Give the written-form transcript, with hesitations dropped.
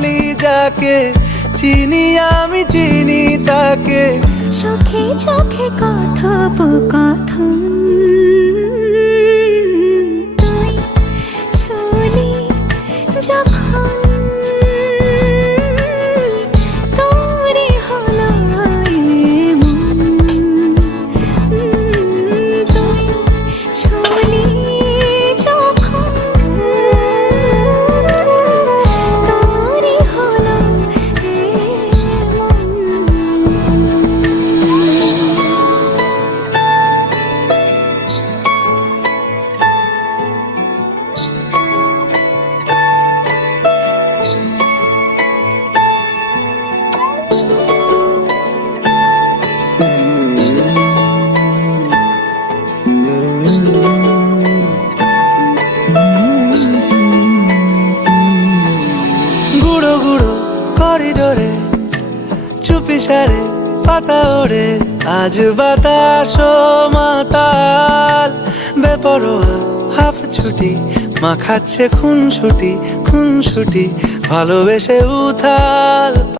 বলি যাকে, চিনি আমি চিনি তাকে। চোখে চোখে কথোপকথন, তুই ছুলি যখন তোরে হলো এমন, তুই ছুলি যখন তোরে হলো এমন। গুঁড়ো গুঁড়ো করিডোরে চুপি সারে পাতা ওড়ে, আজ বাতাস মাতাল বেপরোয়া হাফ ছুটি, মাখাচ্ছে খুনসুটি খুনসুটি, ভালোবেসে উথাল।